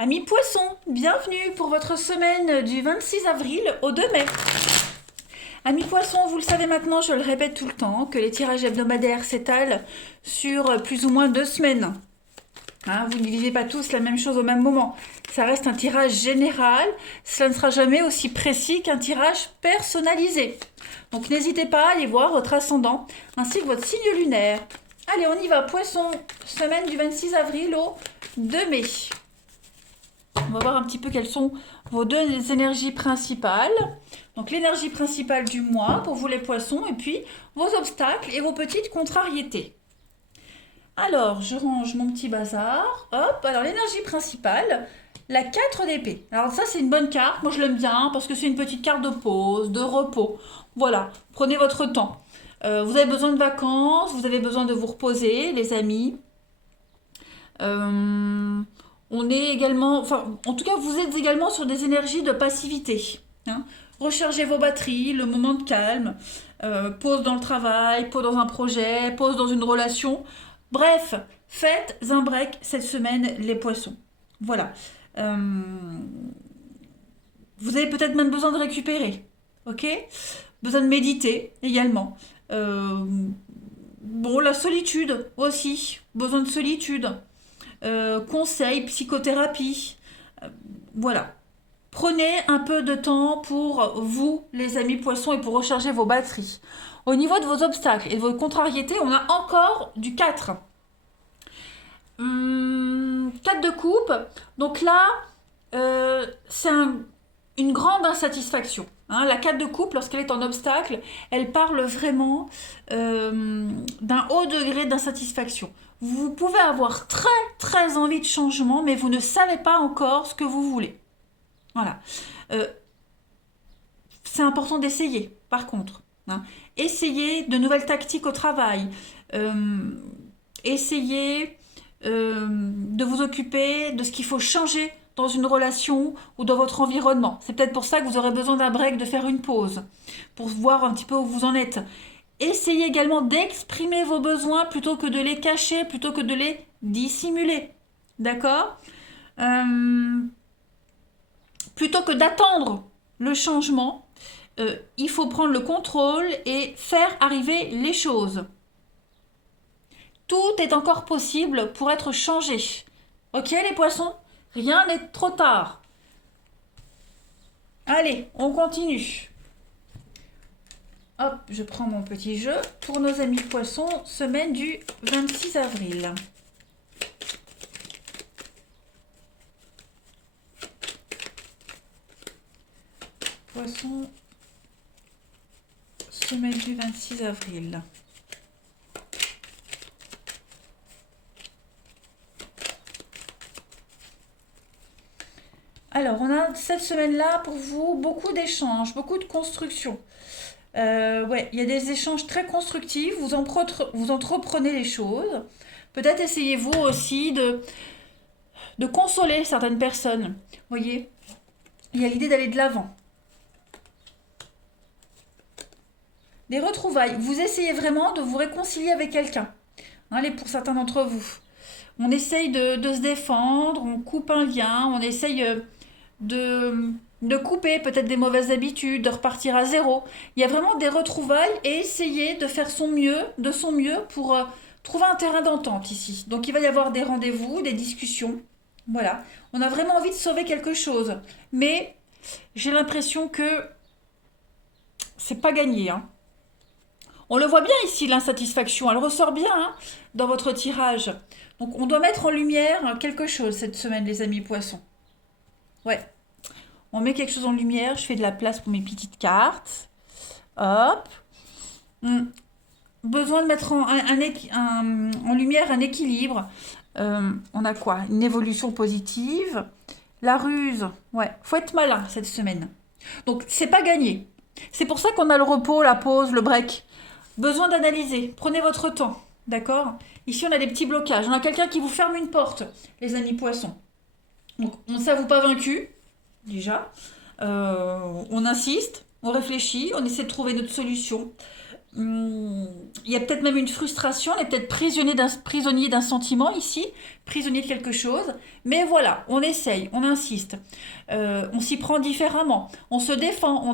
Amis poissons, bienvenue pour votre semaine du 26 avril au 2 mai. Amis poissons, vous le savez maintenant, je le répète tout le temps, que les tirages hebdomadaires s'étalent sur plus ou moins 2 semaines. Vous ne vivez pas tous la même chose au même moment. Ça reste un tirage général, cela ne sera jamais aussi précis qu'un tirage personnalisé. Donc n'hésitez pas à aller voir votre ascendant ainsi que votre signe lunaire. Allez, on y va, poisson, semaine du 26 avril au 2 mai. On va voir un petit peu quelles sont vos deux énergies principales. Donc l'énergie principale du mois pour vous les poissons et puis vos obstacles et vos petites contrariétés. Alors, je range mon petit bazar. Hop, alors l'énergie principale, la 4 d'épée. Alors ça, c'est une bonne carte. Moi, je l'aime bien parce que c'est une petite carte de pause, de repos. Voilà, prenez votre temps. Vous avez besoin de vacances, vous avez besoin de vous reposer, les amis. On est également, enfin, en tout cas, vous êtes également sur des énergies de passivité. Rechargez vos batteries, le moment de calme, pause dans le travail, pause dans un projet, pause dans une relation. Bref, faites un break cette semaine, les poissons. Voilà. Vous avez peut-être même besoin de récupérer. Ok? Besoin de méditer également. Bon, la solitude aussi. Besoin de solitude. Conseils, psychothérapie. Voilà. Prenez un peu de temps pour vous, les amis poissons, et pour recharger vos batteries. Au niveau de vos obstacles et de vos contrariétés, on a encore du 4. 4 de coupe. Donc là, c'est une grande insatisfaction. La 4 de coupe, lorsqu'elle est en obstacle, elle parle vraiment d'un haut degré d'insatisfaction. Vous pouvez avoir très très envie de changement, mais vous ne savez pas encore ce que vous voulez. Voilà. C'est important d'essayer, par contre. Essayez de nouvelles tactiques au travail. Essayez de vous occuper de ce qu'il faut changer dans une relation ou dans votre environnement. C'est peut-être pour ça que vous aurez besoin d'un break, de faire une pause, pour voir un petit peu où vous en êtes. Essayez également d'exprimer vos besoins plutôt que de les cacher, plutôt que de les dissimuler. D'accord Plutôt que d'attendre le changement, il faut prendre le contrôle et faire arriver les choses. Tout est encore possible pour être changé. Ok les poissons? Rien n'est trop tard. Allez, on continue. Hop, je prends mon petit jeu pour nos amis poissons, semaine du 26 avril. Poisson, semaine du 26 avril. Alors, on a cette semaine-là pour vous beaucoup d'échanges, beaucoup de construction. Ouais, il y a des échanges très constructifs, vous entreprenez les choses. Peut-être essayez-vous aussi de consoler certaines personnes. Vous voyez, il y a l'idée d'aller de l'avant. Des retrouvailles. Vous essayez vraiment de vous réconcilier avec quelqu'un. Pour certains d'entre vous. On essaye de se défendre, on coupe un lien, on essaye de couper peut-être des mauvaises habitudes, de repartir à zéro. Il y a vraiment des retrouvailles et essayer de faire de son mieux pour trouver un terrain d'entente ici. Donc il va y avoir des rendez-vous, des discussions. Voilà. On a vraiment envie de sauver quelque chose. Mais j'ai l'impression que c'est pas gagné. On le voit bien ici, l'insatisfaction. Elle ressort bien dans votre tirage. Donc on doit mettre en lumière quelque chose cette semaine, les amis poissons. Ouais. On met quelque chose en lumière. Je fais de la place pour mes petites cartes. Hop. Besoin de mettre en lumière un équilibre. On a quoi? Une évolution positive. La ruse. Ouais. Faut être malin cette semaine. Donc c'est pas gagné. C'est pour ça qu'on a le repos, la pause, le break. Besoin d'analyser. Prenez votre temps. D'accord? Ici, on a des petits blocages. On a quelqu'un qui vous ferme une porte, les amis poissons. Donc, on ne s'avoue pas vaincu, déjà. On insiste, on réfléchit, on essaie de trouver notre solution. Il y a peut-être même une frustration, on est peut-être prisonnier d'un sentiment ici, prisonnier de quelque chose, mais voilà, on essaye, on insiste, on s'y prend différemment, on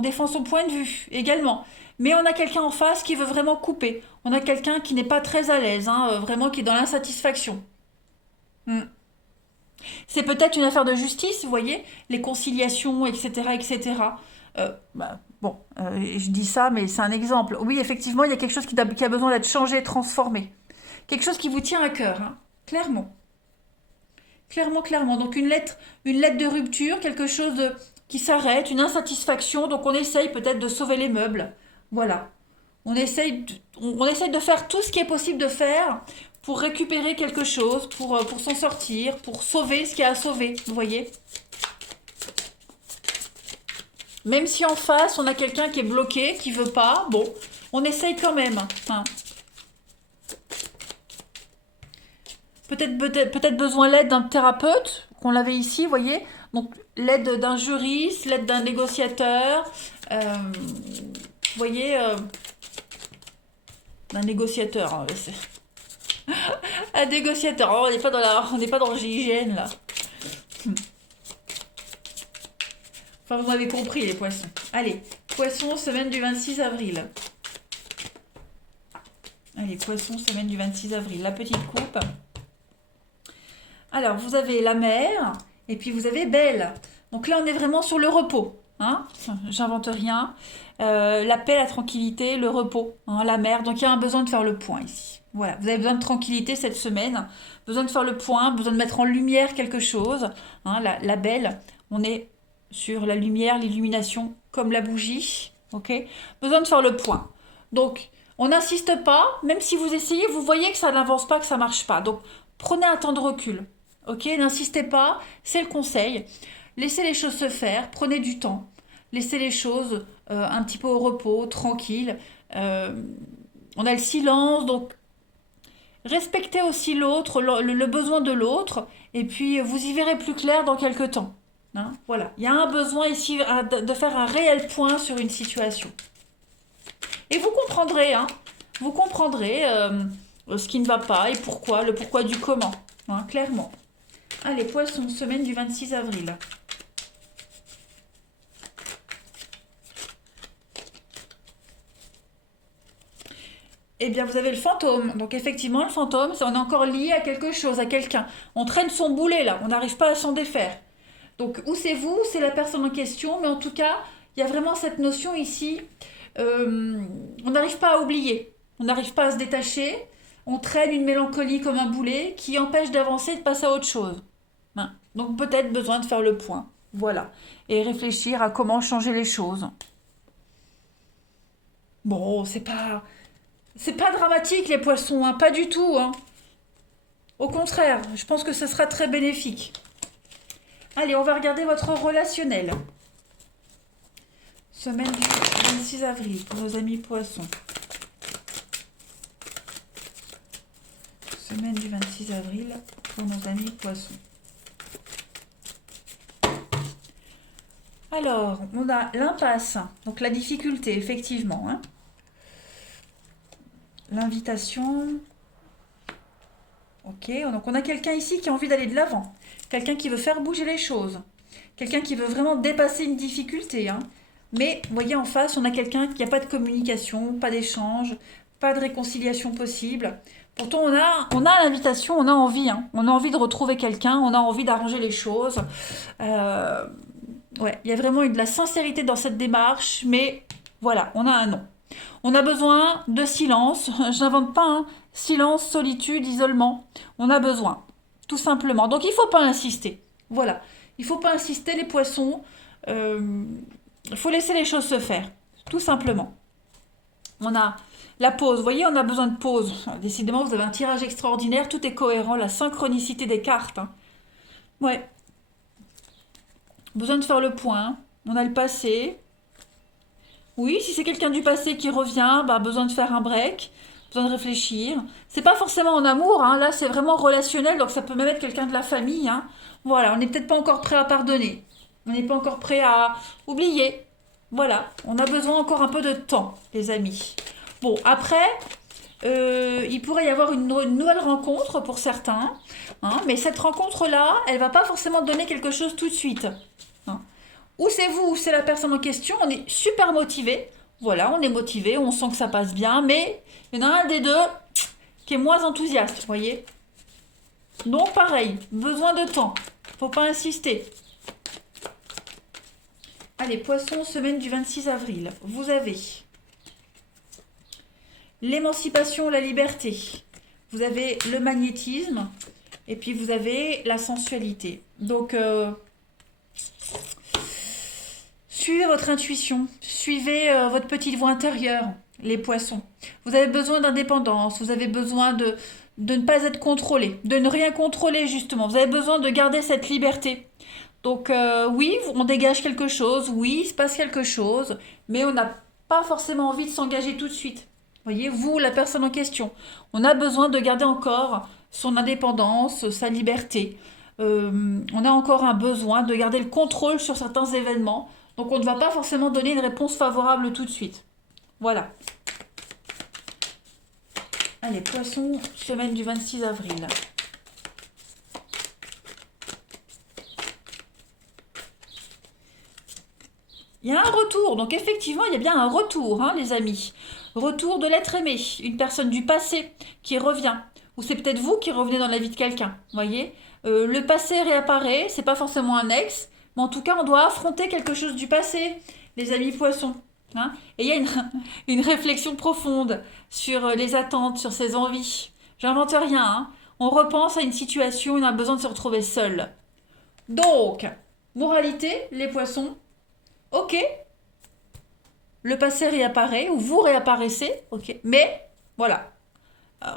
défend son point de vue également, mais on a quelqu'un en face qui veut vraiment couper, on a quelqu'un qui n'est pas très à l'aise, hein, vraiment qui est dans l'insatisfaction. Hmm. C'est peut-être une affaire de justice, vous voyez, les conciliations, etc., etc. Bon, je dis ça, mais c'est un exemple. Oui, effectivement, il y a quelque chose qui a besoin d'être changé, transformé. Quelque chose qui vous tient à cœur, hein, clairement. Clairement, clairement. Donc une lettre de rupture, quelque chose qui s'arrête, une insatisfaction. Donc on essaye peut-être de sauver les meubles. Voilà. On essaye de faire tout ce qui est possible de faire pour récupérer quelque chose, pour s'en sortir, pour sauver ce qu'il y a à sauver. Vous voyez? Même si en face, on a quelqu'un qui est bloqué, qui veut pas, bon, on essaye quand même, hein. Peut-être besoin l'aide d'un thérapeute, qu'on l'avait ici, vous voyez. Donc l'aide d'un juriste, l'aide d'un négociateur, vous voyez, d'un négociateur, hein, un négociateur. Oh, on n'est pas dans le GIGN là. Enfin, vous m'avez compris, les poissons. Allez, poissons, semaine du 26 avril. Allez, poissons, semaine du 26 avril. La petite coupe. Alors, vous avez la mer, et puis vous avez Belle. Donc là, on est vraiment sur le repos. Hein, j'invente rien. La paix, la tranquillité, le repos, hein, la mer. Donc il y a un besoin de faire le point ici. Voilà, vous avez besoin de tranquillité cette semaine, besoin de faire le point, besoin de mettre en lumière quelque chose. Hein, la Belle, on est sur la lumière, l'illumination, comme la bougie. Ok, besoin de faire le point. Donc, on n'insiste pas, même si vous essayez, vous voyez que ça n'avance pas, que ça marche pas. Donc, prenez un temps de recul. Ok, n'insistez pas, c'est le conseil. Laissez les choses se faire, prenez du temps. Laissez les choses un petit peu au repos, tranquille. Euh, on a le silence, donc respectez aussi l'autre, le besoin de l'autre, et puis vous y verrez plus clair dans quelques temps. Hein, voilà, il y a un besoin ici de faire un réel point sur une situation. Et vous comprendrez, hein, vous comprendrez ce qui ne va pas et pourquoi, le pourquoi du comment, hein, clairement. Allez, poissons, semaine du 26 avril. Eh bien, vous avez le fantôme. Donc, effectivement, le fantôme, on est encore lié à quelque chose, à quelqu'un. On traîne son boulet, là. On n'arrive pas à s'en défaire. Donc, ou c'est vous, ou c'est la personne en question. Mais en tout cas, il y a vraiment cette notion ici. On n'arrive pas à oublier. On n'arrive pas à se détacher. On traîne une mélancolie comme un boulet qui empêche d'avancer et de passer à autre chose. Hein. Donc, peut-être besoin de faire le point. Voilà. Et réfléchir à comment changer les choses. Bon, c'est pas dramatique les poissons, hein, pas du tout. Hein. Au contraire, je pense que ce sera très bénéfique. Allez, on va regarder votre relationnel. Semaine du 26 avril pour nos amis poissons. Semaine du 26 avril pour nos amis poissons. Alors, on a l'impasse, donc la difficulté, effectivement. Hein. L'invitation. Ok, donc on a quelqu'un ici qui a envie d'aller de l'avant. Quelqu'un qui veut faire bouger les choses. Quelqu'un qui veut vraiment dépasser une difficulté. Hein. Mais, vous voyez, en face, on a quelqu'un qui n'a pas de communication, pas d'échange, pas de réconciliation possible. Pourtant, on a l'invitation, on a envie. Hein. On a envie de retrouver quelqu'un, on a envie d'arranger les choses. Ouais, il y a vraiment eu de la sincérité dans cette démarche, mais voilà, on a un non. On a besoin de silence, je n'invente pas, hein. Silence, solitude, isolement. On a besoin, tout simplement. Donc il ne faut pas insister. Voilà, il ne faut pas insister les poissons. Il faut laisser les choses se faire, tout simplement. On a la pause, vous voyez, on a besoin de pause. Décidément, vous avez un tirage extraordinaire, tout est cohérent, la synchronicité des cartes. Hein. Ouais, besoin de faire le point. On a le passé. Oui, si c'est quelqu'un du passé qui revient, bah, besoin de faire un break, besoin de réfléchir. C'est pas forcément en amour, hein, là c'est vraiment relationnel, donc ça peut même être quelqu'un de la famille. Hein. Voilà, on n'est peut-être pas encore prêt à pardonner. On n'est pas encore prêt à oublier. Voilà, on a besoin encore un peu de temps, les amis. Bon, après, il pourrait y avoir une nouvelle rencontre pour certains, hein, mais cette rencontre-là, elle va pas forcément donner quelque chose tout de suite. Hein. Ou c'est vous, ou c'est la personne en question, on est super motivé. Voilà, on est motivé, on sent que ça passe bien, mais il y en a un des deux qui est moins enthousiaste, vous voyez. Donc pareil, besoin de temps, faut pas insister. Allez, Poisson, semaine du 26 avril, vous avez l'émancipation, la liberté, vous avez le magnétisme, et puis vous avez la sensualité. Donc, suivez votre intuition, suivez votre petite voix intérieure, les poissons. Vous avez besoin d'indépendance, vous avez besoin de ne pas être contrôlé, de ne rien contrôler justement. Vous avez besoin de garder cette liberté. Donc oui, on dégage quelque chose, oui, il se passe quelque chose, mais on n'a pas forcément envie de s'engager tout de suite. Voyez, vous, la personne en question, on a besoin de garder encore son indépendance, sa liberté. On a encore un besoin de garder le contrôle sur certains événements. Donc on ne va pas forcément donner une réponse favorable tout de suite. Voilà. Allez, Poisson, semaine du 26 avril. Il y a un retour, donc effectivement, il y a bien un retour, hein, les amis. Retour de l'être aimé, une personne du passé qui revient. Ou c'est peut-être vous qui revenez dans la vie de quelqu'un, voyez. Le passé réapparaît, c'est pas forcément un ex, mais en tout cas, on doit affronter quelque chose du passé, les amis poissons. Hein. Et il y a une réflexion profonde sur les attentes, sur ses envies. J'invente rien, hein. On repense à une situation, on a besoin de se retrouver seul. Donc, moralité, les poissons, ok, le passé réapparaît, ou vous réapparaissez, ok, mais voilà,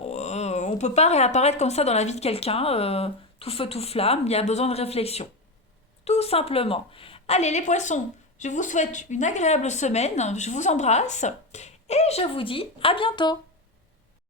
on ne peut pas réapparaître comme ça dans la vie de quelqu'un, tout feu, tout flamme, il y a besoin de réflexion, tout simplement. Allez les poissons, je vous souhaite une agréable semaine, je vous embrasse, et je vous dis à bientôt.